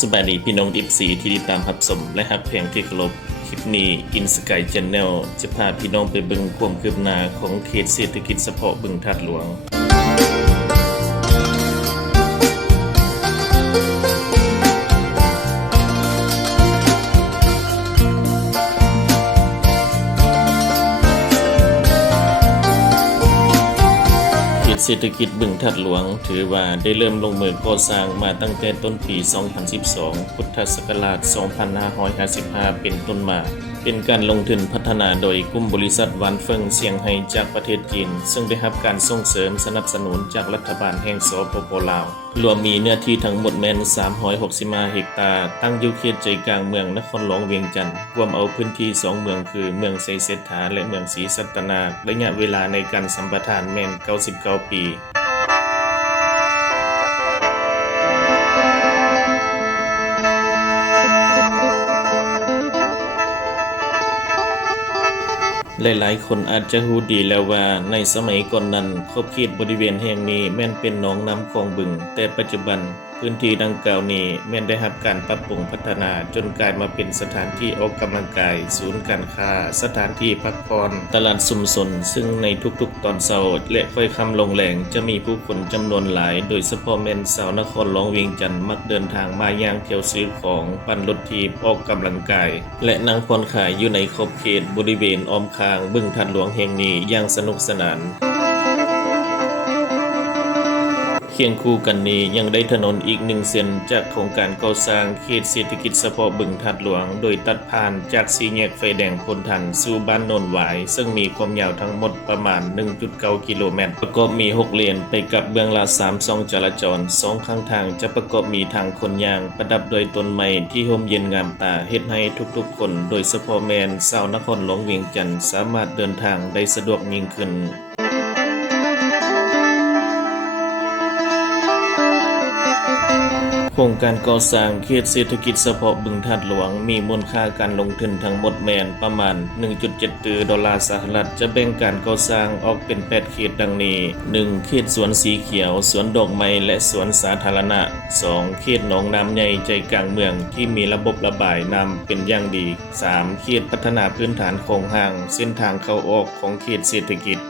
สบายดีพี่น้อง14ที่ติดตามรับชมและฮักเพลงที่เคารพคลิปนี้อินสกายแชนแนลจะพาพี่น้องไปเบิ่งความคืบหน้าของเขตเศรษฐกิจเฉพาะบึงธาตุหลวงเศรษฐกิจบึงธาตุหลวงถือว่าได้เริ่มลงมือก่อสร้างมาตั้งแต่ต้นปี 2012 พุทธศักราช 2555 เป็นต้นมาเป็นการลงทุนพัฒนาโดยกลุ่มบริษัทหวานเฟิงเซี่ยงไฮ้จากประเทศจีนซึ่งได้รับการส่งเสริมสนับสนุนจากรัฐบาลแห่งสปป.ลาวรวมมีเนื้อที่ทั้งหมดแม่น365 เฮกตาร์ตั้งอยู่เขตใจกลางเมืองนครหลวงเวียงจันทน์รวมเอาพื้นที่2เมืองคือเมืองไซเซฐาและเมืองศรีสัตนาระยะเวลาในการสัมปทานแม่น99 ปีหลายๆคนอาจจะรู้ดีแล้วว่าในสมัยก่อนนั้นขอบเขตบริเวณแห่งนี้แม่นเป็นหนองน้ำคลองบึงแต่ปัจจุบันพื้นที่ดังกล่าวนี้แม่นได้รับการปรับปรุงพัฒนาจนกลายมาเป็นสถานที่ออกกำลังกายศูนย์การค้าสถานที่พักผ่อนตลาดชุมชนซึ่งในทุกๆตอนเช้าและค่อยค่ำลงแรงจะมีผู้คนจำนวนหลายโดยเฉพาะแม่นชาวนครหลวงเวียงจันทน์มักเดินทางมาย่างเที่ยวซื้อของปั่นรถถีบออกกำลังกายและนั่งผ่อนคลายอยู่ในขอบเขตบริเวณอ้อมข้างบึงธาตุหลวงแห่งนี้อย่างสนุกสนานเคียงคู่กันนี้ยังได้ถนนอีก1 เส้นจากโครงการก่อสร้างเขตเศรษฐกิจเฉพาะบึงธาตุหลวงโดยตัดผ่านจากสี่แยกไฟแดงพลทันสู่บ้านโนนหวายซึ่งมีความยาวทั้งหมดประมาณ 1.9 กิโลเมตรประกอบมี6เลนไปกับเบื้องละ3 ช่องจราจร2ข้างทางจะประกอบมีทางคนย่างประดับโดยต้นไม้ที่ร่มเย็นงามตาเฮ็ดให้ทุกๆคนโดยเฉพาะแม่นชาวนครหลวงเวียงจันทน์สามารถเดินทางได้สะดวกยิ่งขึ้นโครงการก่อสร้างเขตเศรษฐกิจเฉพาะบึงธาตุหลวงมีมูลค่าการลงทุนทั้งหมดแม่นประมาณ 1.7 ตรีดอลลาร์สหรัฐจะแบ่งการก่อสร้างออกเป็น8เขตดังนี้ 1. เขตสวนสีเขียวสวนดอกไม้และสวนสาธารณะ 2. เขตหนองน้ำใหญ่ใจกลางเมืองที่มีระบบระบายน้ำเป็นอย่างดี 3. เขตพัฒนาพื้นฐานโครงสร้างเส้นทางเข้าออกของเขตเศรษฐกิจ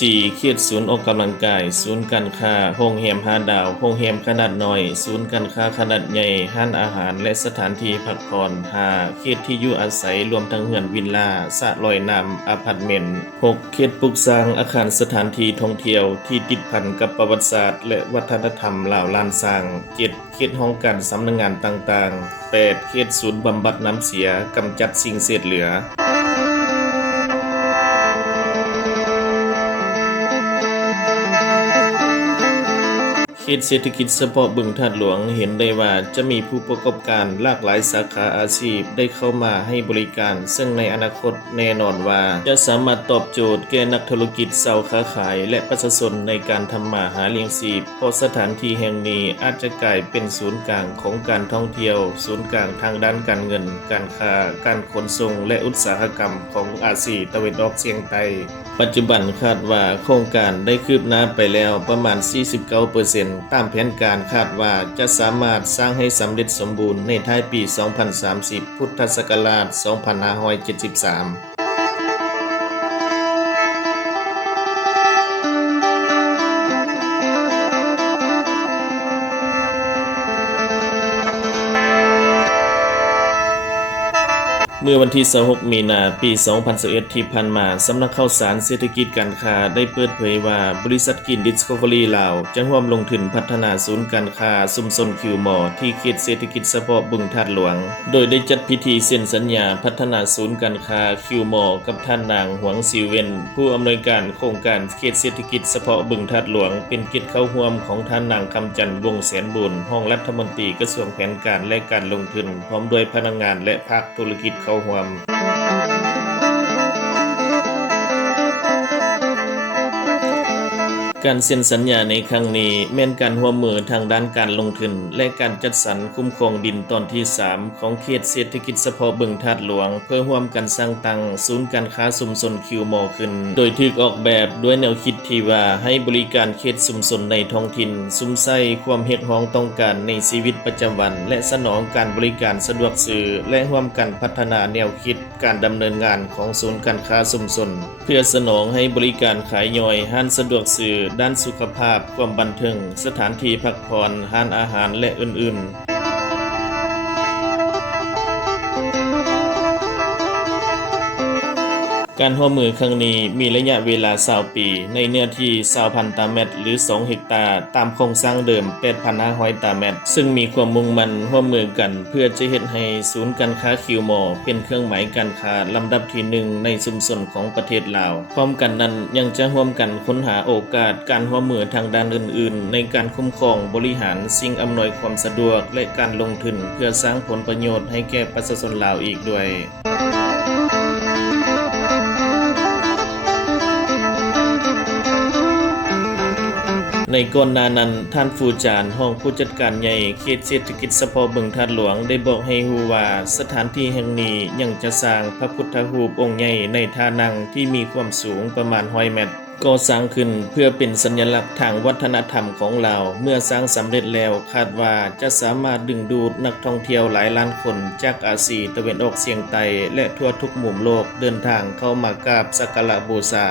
4. เขตศูนย์ออกกำลังกายศูนย์การค้าโรงแรม5 ดาวโรงแรมขนาดน้อยศูนย์การค้าขนาดใหญ่ร้านอาหารและสถานที่พักผ่อน 5. เขตที่อยู่อาศัยรวมทั้งเรือนวิลล่าสระลอยน้ำอพาร์ตเมนต์ 6. เขตปลูกสร้างอาคารสถานที่ท่องเที่ยวที่ติดพันกับประวัติศาสตร์และวัฒนธรรมลาวล้านสร้าง 7. เขตห้องการสำนักงานต่างๆ 8. เขตศูนย์บำบัดน้ำเสียกำจัดสิ่งเศษเหลือเขตเศรษฐกิจเฉพาะบึงธาตุหลวงเห็นได้ว่าจะมีผู้ประกอบการหลากหลายสาขาอาชีพได้เข้ามาให้บริการซึ่งในอนาคตแน่นอนว่าจะสามารถตอบโจทย์แก่นักธุรกิจชาวค้าขายและประชาชนในการทำมาหาเลี้ยงชีพเพราะสถานที่แห่งนี้อาจจะกลายเป็นศูนย์กลางของการท่องเที่ยวศูนย์กลางทางด้านการเงินการค้าการขนส่งและอุตสาหกรรมของอาเซียนตะวันออกเฉียงใต้ปัจจุบันคาดว่าโครงการได้คืบหน้าไปแล้วประมาณ 49%ตามแผนการคาดว่าจะสามารถสร้างให้สำเร็จสมบูรณ์ในท้ายปี 2030 พุทธศักราช 2573เมื่อวันที่26 มีนาปี 2021 ที่ผ่านมาสำนักข่าวสารเศรษฐกิจการค้าได้เปิดเผยว่าบริษัทกินดิสคัฟเวอรี่ลาวจะร่วมลงทุนพัฒนาศูนย์การค้าชุมชนคิวมอที่เขตเศรษฐกิจเฉพาะบึงธาตุหลวงโดยได้จัดพิธีเซ็นสัญญาพัฒนาศูนย์การค้าคิวมอกับท่านนางหวงซิวเวนผู้อำนวยการโครงการเขตเศรษฐกิจเฉพาะบึงธาตุหลวงเป็นเกียรติเข้าร่วมของท่านนางคำจันทร์วงศ์แสนบุญรองรัฐมนตรีกระทรวงแผนการและการลงทุนพร้อมด้วยพนักงานและภาคธุรกิจเข้าร่วมก การเซ็นสัญญาในครั้งนี้แม่นการร่วมมือทางด้านการลงทุนและการจัดสรรคุ้มครองดินตอนที่ 3 ของเขตเศรษฐกิจเฉพาะบึงธาตุหลวงเพื่อร่วมกันสร้างตั้งศูนย์การค้าชุมชนคิวมอขึ้นโดยถูกออกแบบด้วยแนวคิดที่ว่าให้บริการเขตชุมชนในท้องถิ่นซุ่มใส่ความเรียกร้องต้องการในชีวิตประจำวันและสนองการบริการสะดวกซื้อและร่วมกันพัฒนาแนวคิดการดำเนินงานของศูนย์การค้าชุมชนเพื่อสนองให้บริการขายย่อยห้านสะดวกซื้อด้านสุขภาพความบันเทิงสถานที่พักผ่อนห้านอาหารและอื่นๆการร่วมมือครั้งนี้มีระยะเวลา20 ปีในเนื้อที่ 20,000 ตารางเมตรหรือ 2 เฮกตาร์ตามโครงสร้างเดิม 8,500 ตารางเมตรซึ่งมีความมุ่งมั่นร่วมมือกันเพื่อจะเฮ็ดให้ศูนย์การค้าคิวมอเป็นเครื่องหมายการค้าลำดับที่ 1ในชุมชนของประเทศลาวพร้อมกันนั้นยังจะร่วมกันค้นหาโอกาสการร่วมมือทางด้านอื่นๆในการคุ้มครองบริหารสิ่งอำนวยความสะดวกและการลงทุนเพื่อสร้างผลประโยชน์ให้แก่ประชาชนลาวอีกด้วยในก่อนหน้านั้นท่านฟูจานห้องผู้จัดการใหญ่เขตเศรษฐกิจเฉพาะบึงธาตุหลวงได้บอกให้ฮู้ว่าสถานที่แห่งนี้ยังจะสร้างพระพุทธรูปองค์ใหญ่ในท่านั่งที่มีความสูงประมาณ100 เมตรก่อสร้างขึ้นเพื่อเป็นสัญลักษณ์ทางวัฒนธรรมของลาวเมื่อสร้างสำเร็จแล้วคาดว่าจะสามารถดึงดูดนักท่องเที่ยวหลายล้านคนจากอาซีตะวันออกเฉียงใต้และทั่วทุกมุมโลกเดินทางเข้ามากราบสักการะบูชา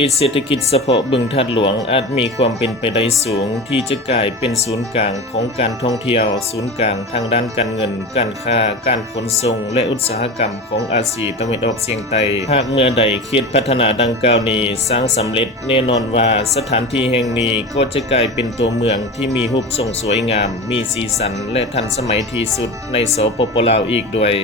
เขตเศรษฐกิจเฉพาะบึงธาตุหลวงอาจมีความเป็นไปได้สูงที่จะกลายเป็นศูนย์กลางของการท่องเที่ยวศูนย์กลางทางด้านการเงินการค้าการขนส่งและอุตสาหกรรมของอาซีตะวันออกเฉียงใต้หากเมื่อใดเขตพัฒนาดังกล่าวนี้สร้างสำเร็จแน่นอนว่าสถานที่แห่งนี้ก็จะกลายเป็นตัวเมืองที่มีรูปทรงสวยงามมีสีสันและทันสมัยที่สุดในสปป.ลาวอีกด้วย